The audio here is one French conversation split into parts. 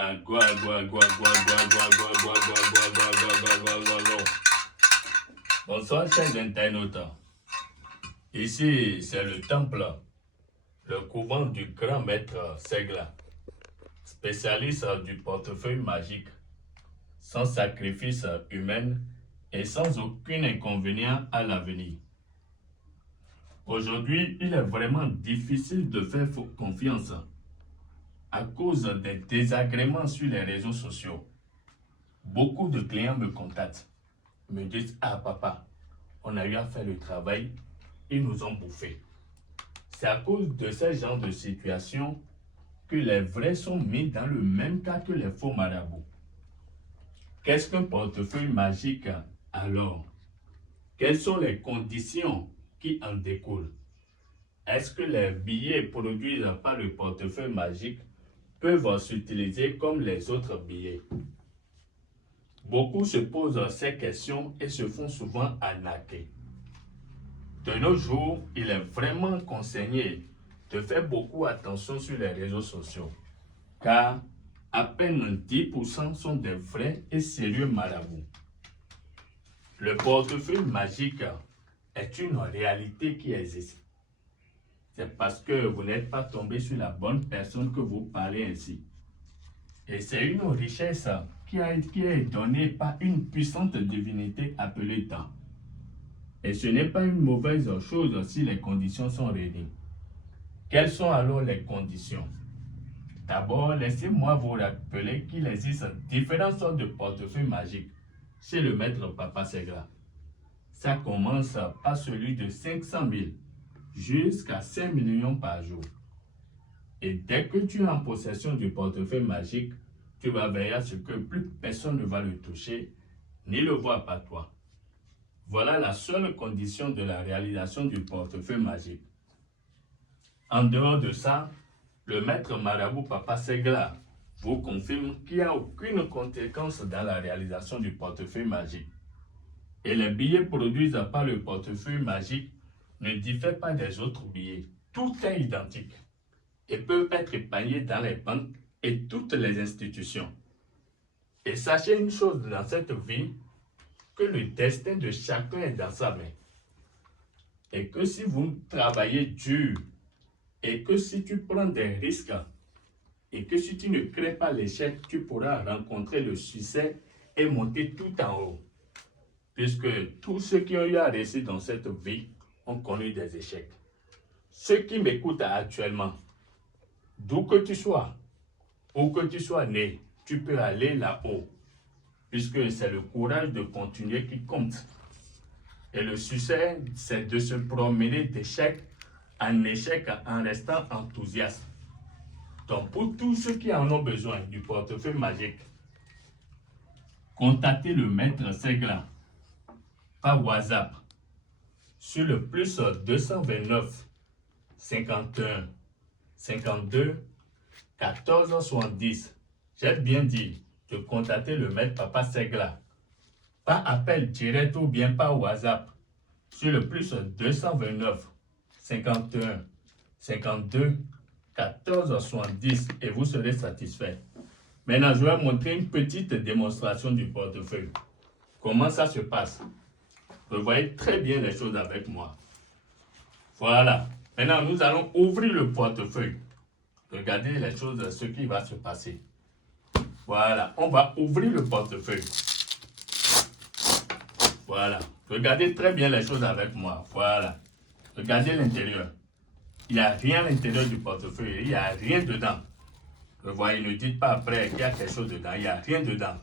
Agua, agua, agua, agua, agua, agua, agua, agua, agua, agua, agua, agua, agua, agua, agua. Bonsoir, chers internautes. Ici, c'est le temple, le couvent du grand maître Segla, spécialiste du portefeuille magique, sans sacrifice humain et sans aucun inconvénient à l'avenir. Aujourd'hui, il est vraiment difficile de faire confiance à cause des désagréments sur les réseaux sociaux. Beaucoup de clients me contactent, me disent « Ah papa, on a eu à faire le travail, ils nous ont bouffé. » C'est à cause de ce genre de situation que les vrais sont mis dans le même cas que les faux marabouts. Qu'est-ce qu'un portefeuille magique alors? Quelles sont les conditions qui en découlent? Est-ce que les billets produits par le portefeuille magique peuvent s'utiliser comme les autres billets? Beaucoup se posent ces questions et se font souvent arnaquer. De nos jours, il est vraiment conseillé de faire beaucoup attention sur les réseaux sociaux, car à peine 10% sont des vrais et sérieux marabouts. Le portefeuille magique est une réalité qui existe. C'est parce que vous n'êtes pas tombé sur la bonne personne que vous parlez ainsi. Et c'est une richesse qui est donnée par une puissante divinité appelée temps. Et ce n'est pas une mauvaise chose si les conditions sont réunies. Quelles sont alors les conditions? D'abord, laissez-moi vous rappeler qu'il existe différentes sortes de portefeuilles magiques chez le maître Papa Segla. Ça commence par celui de 500 000 jusqu'à 5 millions par jour. Et dès que tu es en possession du portefeuille magique, tu vas veiller à ce que plus personne ne va le toucher, ni le voir par toi. Voilà la seule condition de la réalisation du portefeuille magique. En dehors de ça, le maître marabout Papa Segla vous confirme qu'il n'y a aucune conséquence dans la réalisation du portefeuille magique. Et les billets produits par le portefeuille magique ne diffèrent pas des autres billets. Tout est identique et peuvent être épargnés dans les banques et toutes les institutions. Et sachez une chose dans cette vie, que le destin de chacun est dans sa main. Et que si vous travaillez dur, et que si tu prends des risques, et que si tu ne crées pas l'échec, tu pourras rencontrer le succès et monter tout en haut. Puisque tous ceux qui ont eu à réussir dans cette vie ont connu des échecs. Ceux qui m'écoutent actuellement, d'où que tu sois, où que tu sois né, tu peux aller là-haut. Puisque c'est le courage de continuer qui compte. Et le succès, c'est de se promener d'échec en échec en restant enthousiaste. Donc, pour tous ceux qui en ont besoin du portefeuille magique, contactez le maître Segla par WhatsApp sur le plus 229 51 52 14 70. J'ai bien dit de contacter le maître Papa Segla par appel direct ou bien par WhatsApp sur le plus 229 51 52 14 70 et vous serez satisfait. Maintenant, je vais montrer une petite démonstration du portefeuille. Comment ça se passe? Vous voyez très bien les choses avec moi. Voilà. Maintenant, nous allons ouvrir le portefeuille. Regardez les choses, ce qui va se passer. Voilà, on va ouvrir le portefeuille. Voilà. Regardez très bien les choses avec moi. Voilà. Regardez l'intérieur. Il n'y a rien à l'intérieur du portefeuille. Il n'y a rien dedans. Vous voyez, ne dites pas après qu'il y a quelque chose dedans. Il n'y a rien dedans.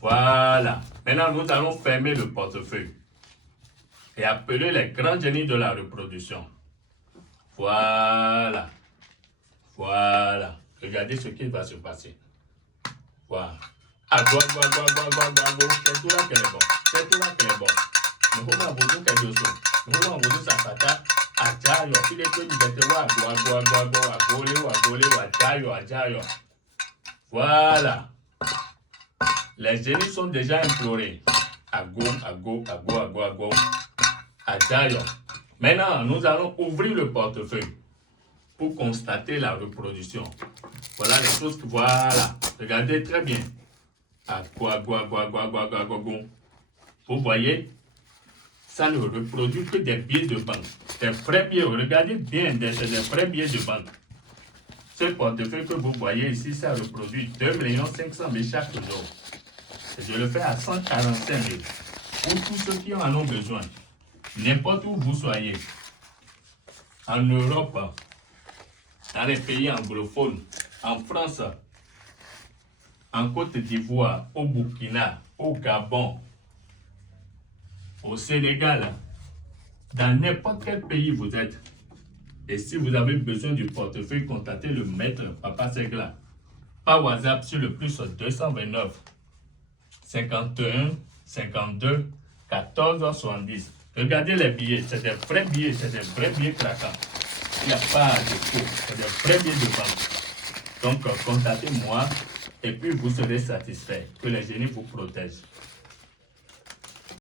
Voilà. Maintenant, nous allons fermer le portefeuille et appeler les grands génies de la reproduction. Voilà. Voilà. Regardez ce qui va se passer. Voilà. C'est tout là qu'elle est bon. Nous avons besoin de quelque chose. Nous avons besoin de sa ajayo. Il est connu de Voilà. Les génies sont déjà implorés. Ajayo. Maintenant, nous allons ouvrir le portefeuille pour constater la reproduction. Voilà les choses que voilà. Regardez très bien. Vous voyez, ça ne reproduit que des billets de banque. Des vrais billets. Regardez bien, c'est des vrais billets de banque. Ce portefeuille que vous voyez ici, ça reproduit 2 500 000 chaque jour. Et je le fais à 145 000. Pour tous ceux qui en ont besoin, n'importe où vous soyez, en Europe, dans les pays anglophones, en France, en Côte d'Ivoire, au Burkina, au Gabon, au Sénégal, dans n'importe quel pays vous êtes. Et si vous avez besoin du portefeuille, contactez le maître Papa Segla par WhatsApp sur le plus 229 51 52 14 70. Regardez les billets, c'est des vrais billets craquants. Il n'y a pas de faux, c'est des vrais billets de banque. Donc, contactez-moi et puis vous serez satisfait. Que les génies vous protègent.